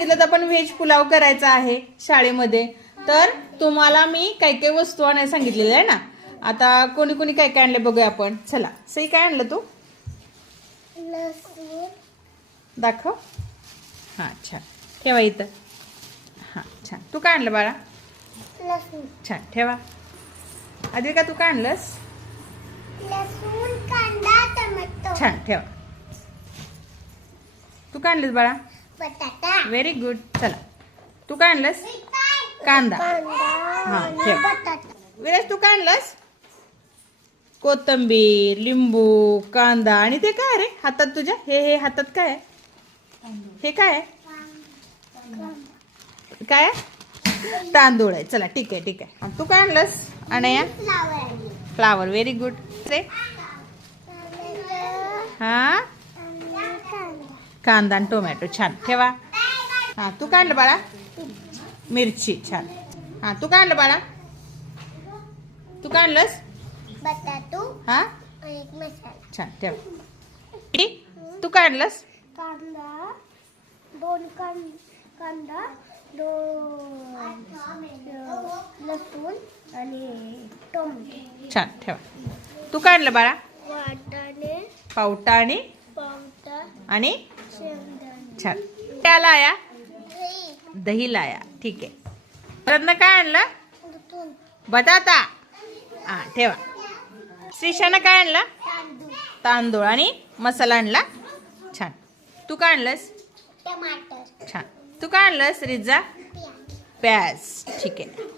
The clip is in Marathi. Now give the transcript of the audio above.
सांगितलं तर आपण व्हेज पुलाव करायचा आहे शाळेमध्ये, तर तुम्हाला मी काही काही वस्तू आणायला सांगितलेल्या आहे ना. आता कोणी कोणी काय काय आणले बघूया आपण. चला सई, काय आणलं तू? लसूण दाखव. हां छान, ठेवा इथं. हां छान. तू काय आणलं बाळा? लसूण छान, ठेवा. अद्विका तू काय आणलंस? लसूण कांदा टोमॅटो छान, ठेवा. तू काय आणलंस बाळा? बटाटा व्हेरी गुड. चला तू काय आणलंस? कांदा. हां ठेव. बटाटा विराज तू काय आणलंस? कोथिंबीर, लिंबू, कांदा आणि ते काय रे हातात तुझ्या? हे हातात काय आहे? हे काय आहे? काय आहे? तांदूळ आहे. चला ठीक आहे ठीक आहे. तू काय आणलंस अनया? फ्लावर. Very good. रे हा, कांदा आणि टोमॅटो. छान, ठेवा. हां तू काय आणलं बाळा? मिरची. छान. हां तू काय आणलं बाळा? तू काय आणलंस? बटाटो हां आणि मसाला. छान, ठेवा. तू काय आणलंस? कांदा दोन कांदा दोन लसूण आणि टोमॅटो. छान, ठेवा. तू काय आणलं बाळा? वाटाणे पावटा आणि पावटा आणि शेंगदाणे छान. काय लाया? दही लाया. ठीक आहे. परत काय आणलं? बटाटा. हां ठेवा. श्रीशानं काय आणलं? तांदूळ आणि मसाला आणला. छान. तू काय आणलंस? टमाटर छान. तू काय आणलंस रिजा? प्याज. ठीक आहे.